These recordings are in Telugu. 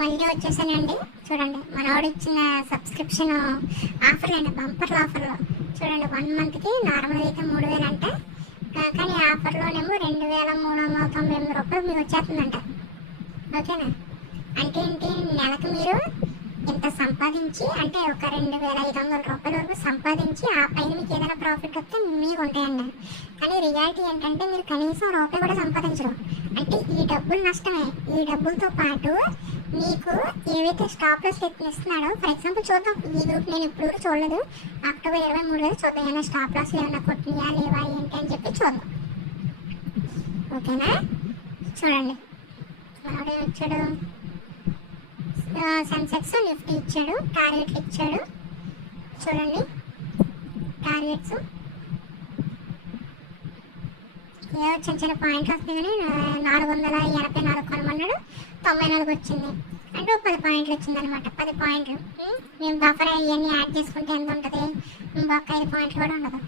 మళ్ళీ వచ్చేసానండి. చూడండి మనవాడు ఇచ్చిన సబ్స్క్రిప్షన్ ఆఫర్లు అండి, బంపర్ల ఆఫర్లో చూడండి. 1 మంత్కి నార్మల్ అయితే 3000 అంట, కానీ ఆఫర్లోనేమో 2399 రూపాయలు మీకు వచ్చేస్తుందంట. ఓకేనా? అంటే ఏంటి, నెలకు మీరు ఇంత సంపాదించి అంటే ఒక 2500 రూపాయల వరకు సంపాదించి ఆ పైన మీకు ఏదైనా ప్రాఫిట్ వస్తే మీకు ఉంటాయండి. కానీ రియాలిటీ ఏంటంటే మీరు కనీసం రూపాయి కూడా సంపాదించరు. అంటే ఈ డబ్బులు నష్టమే. ఈ డబ్బులతో పాటు మీకు ఏవైతే స్టాప్ లాస్ ఇస్తున్నాడో, ఫర్ ఎగ్జాంపుల్ చూద్దాం, ఈ గ్రూప్ నేను ఇప్పుడు కూడా చూడలేదు, అక్టోబర్ 23 చూద్దాం ఏమైనా స్టాప్ లాస్ ఏమైనా కొట్టినాయా లేవా ఏంటి అని చెప్పి చూద్దాం. ఓకేనా? చూడండి వాడే వచ్చాడు, సెన్సెక్స్ నిఫ్టీ ఇచ్చాడు, టార్గెట్లు ఇచ్చాడు. చూడండి టార్గెట్స్ ఏవో చిన్న చిన్న పాయింట్లు వస్తాయి, కానీ 484 కొనమన్నాడు, 94 వచ్చింది. అంటే 10 పాయింట్లు వచ్చింది అనమాట. 10 పాయింట్లు మేము బఫర్ అవన్నీ యాడ్ చేసుకుంటే ఎంత ఉంటుంది, ఇంకొక 5 పాయింట్లు కూడా ఉండదు.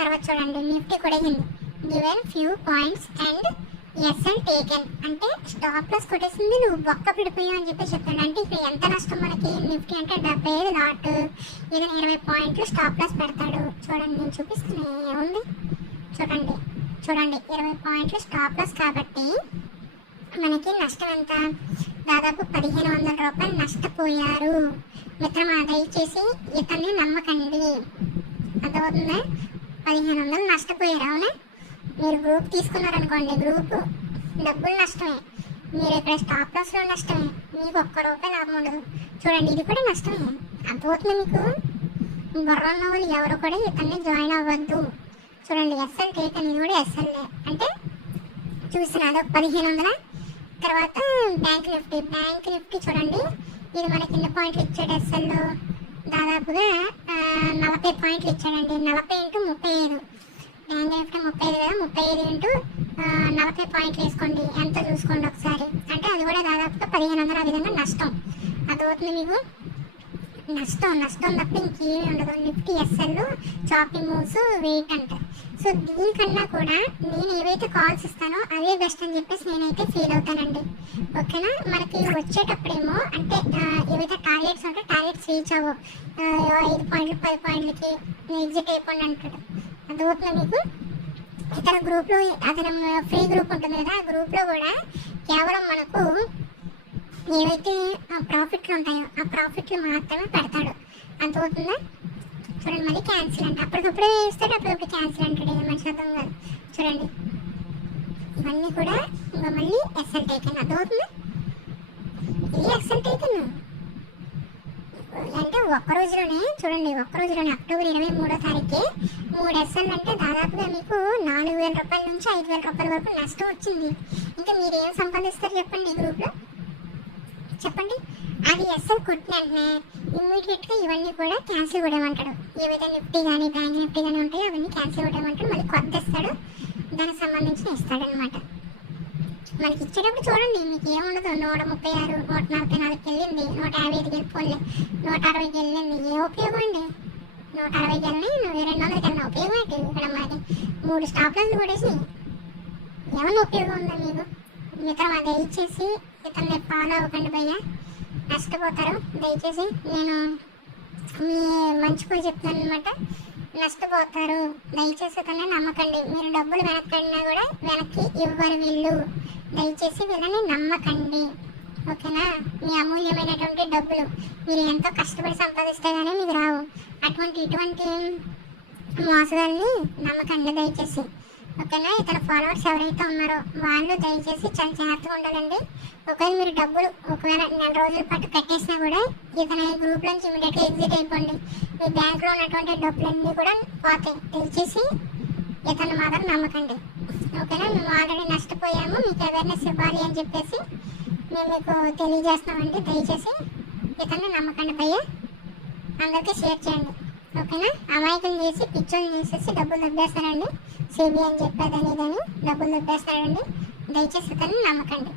తర్వాత చూడండి నిఫ్టీ కూడా అయింది, given few points and SL taken, అంటే స్టాప్ లాస్ కొట్టేసింది, నువ్వు బొక్క పిడిపోయావు అని చెప్పి చెప్తాడు. అంటే ఇక్కడ ఎంత నష్టం మనకి, నిఫ్టీ అంటే 75 లాట్, ఏదైనా 20 పాయింట్లు స్టాప్ లాస్ పెడతాడు. చూడండి నేను చూపిస్తున్నా ఏముంది, చూడండి 20 పాయింట్లు స్టాప్ లాస్ కాబట్టి మనకి నష్టం ఎంత, దాదాపు 1500 రూపాయలు నష్టపోయారు. మిత్రమా దయచేసి ఇతన్ని నమ్మకండి, అర్థమవుతుందా? 1500 నష్టపోయారు. అవునా? మీరు గ్రూప్ తీసుకున్నారనుకోండి, గ్రూప్ డబ్బులు నష్టమే, మీరు ఇక్కడ స్టాప్ లాస్లో నష్టమే, మీకు ₹1 లాభం ఉండదు. చూడండి ఇది కూడా నష్టమే, అర్థమవుతుంది మీకు? బుర్ర ఉన్న వాళ్ళు ఎవరు కూడా ఇతన్ని జాయిన్ అవ్వద్దు. చూడండి ఎస్ఎల్ టేక్ అనేది కూడా ఎస్ఎల్ఏ, అంటే చూసిన అదొక 1500. తర్వాత బ్యాంక్ నిఫ్టీ చూడండి, ఇది మనకి ఎన్ని పాయింట్లు ఇచ్చాడు ఎస్ఎల్లో, దాదాపుగా 40 పాయింట్లు ఇచ్చాడండి. 40 × 35, బ్యాంక్ నిఫ్టీ 35 కదా, 35 × 40 పాయింట్లు వేసుకోండి, ఎంత చూసుకోండి ఒకసారి. అంటే అది కూడా దాదాపుగా 1500. ఆ విధంగా నష్టం అదవుతుంది మీకు, నష్టం తప్ప ఇంకేమీ ఉండదు. Nifty SL chopping moves wait అంటే. సో దీనికన్నా కూడా నేను ఏవైతే కాల్స్ ఇస్తానో అవే బెస్ట్ అని చెప్పేసి నేనైతే ఫీల్ అవుతానండి. ఓకేనా? మనకి వచ్చేటప్పుడేమో అంటే ఏవైతే టార్గెట్స్ ఉంటే టార్గెట్స్ రీచ్ అవ్వవు, 5 పాయింట్లు 10 పాయింట్లకి ఎగ్జిట్ అయిపోండి అంటాడు. అది అవుతుంది మీకు. ఇతర గ్రూప్లో అతను ఫ్రీ గ్రూప్ ఉంటుంది కదా, ఆ గ్రూప్లో కూడా కేవలం మనకు ఏవైతే ప్రాఫిట్లు ఉంటాయో ఆ ప్రాఫిట్లు మాత్రమే పెడతాడు. అంతవుతుందా? చూడండి మళ్ళీ క్యాన్సిల్ అంటే అప్పటికప్పుడే ఇస్తాడు, అప్పటికప్పుడు క్యాన్సిల్ అంటాడు. ఏదో మంచి అర్థం కాదు. చూడండి ఇవన్నీ కూడా ఇంకా మళ్ళీ ఎస్ఎల్ టేకన్. అర్థమవుతుందా? ఇది ఎస్ఎల్ టేకన్ అంటే ఒక్క రోజులోనే అక్టోబర్ 23వ తారీఖు 3 ఎస్ఎల్ అంటే దాదాపుగా మీకు 4000 రూపాయల నుంచి 5000 రూపాయల వరకు నష్టం వచ్చింది. ఇంకా మీరు ఏం సంపాదిస్తారు చెప్పండి ఈ గ్రూప్లో, చెప్పండి. అది ఎస్ఎల్ కొట్టిన వెంటనే ఇమ్మీడియట్గా ఇవన్నీ కూడా క్యాన్సిల్ కొట్టేయమంటాడు. ఏవైతే నిఫ్టీ కానీ బ్యాంక్ నిఫ్టీ కానీ ఉంటాయో అవన్నీ క్యాన్సిల్ కొట్టేయమంటాడు. మళ్ళీ కొత్త ఇస్తాడు, దానికి సంబంధించిన ఇస్తాడనమాట. మనకి ఇచ్చేటప్పుడు చూడండి మీకు ఏముండదు, 136, 144కి వెళ్ళింది, 155కి వెళ్ళిపోలే, 160కి వెళ్ళింది. ఏ ఉపయోగం అండి? 160కి వెళ్ళి 200కి వెళ్ళిన ఉపయోగం ఏంటి? ఇక్కడ మాది 3 స్టాప్ లాస్లు కొట్టేసి ఏమన్నా ఉపయోగం ఉందా మీకు? మిత్రమా దయచేసి ఇతన్ని ఫాలో అవ్వకండి భయ్యా, నష్టపోతారు. దయచేసి నేను మీ మంచి కూడా చెప్తాను అనమాట, నష్టపోతారు. దయచేసి ఇతన్ని నమ్మకండి. మీరు డబ్బులు వెనక్కడినా కూడా వెనక్కి ఇవ్వరు వీళ్ళు. దయచేసి వీళ్ళని నమ్మకండి. ఓకేనా? మీ అమూల్యమైనటువంటి డబ్బులు మీరు ఎంతో కష్టపడి సంపాదిస్తే కానీ మీకు రావు. ఇటువంటి మోసగాల్ని నమ్మకండి దయచేసి. ఓకేనా? ఇతర ఫాలోవర్స్ ఎవరైతే ఉన్నారో వాళ్ళు దయచేసి చాలా జాగ్రత్తగా ఉండాలండి. ఒకవేళ మీరు డబ్బులు ఒకవేళ 4 రోజుల పాటు కట్టేసినా కూడా ఇతని గ్రూప్ నుంచి ఇమీడియట్గా ఎగ్జిట్ అయిపోండి. మీ బ్యాంక్లో ఉన్నటువంటి డబ్బులన్నీ కూడా పోతాయి. దయచేసి ఇతను మాత్రం నమ్మకండి. ఓకేనా? మేము ఆల్రెడీ నష్టపోయాము, మీకు అవేర్నెస్ ఇవ్వాలి అని చెప్పేసి మేము మీకు తెలియజేస్తున్నామండి. దయచేసి ఇతన్ని నమ్మకండి భయ్య, అందరికీ షేర్ చేయండి. ఓకేనా? అమాయకులు చేసి పిచ్చోళ్ళు చేసేసి డబ్బులు దొబ్బేస్తారండి. సిబిఐ అని చెప్పేదని డబ్బులు దొబ్బేస్తారండి. దయచేసి ఇతన్ని నమ్మకండి.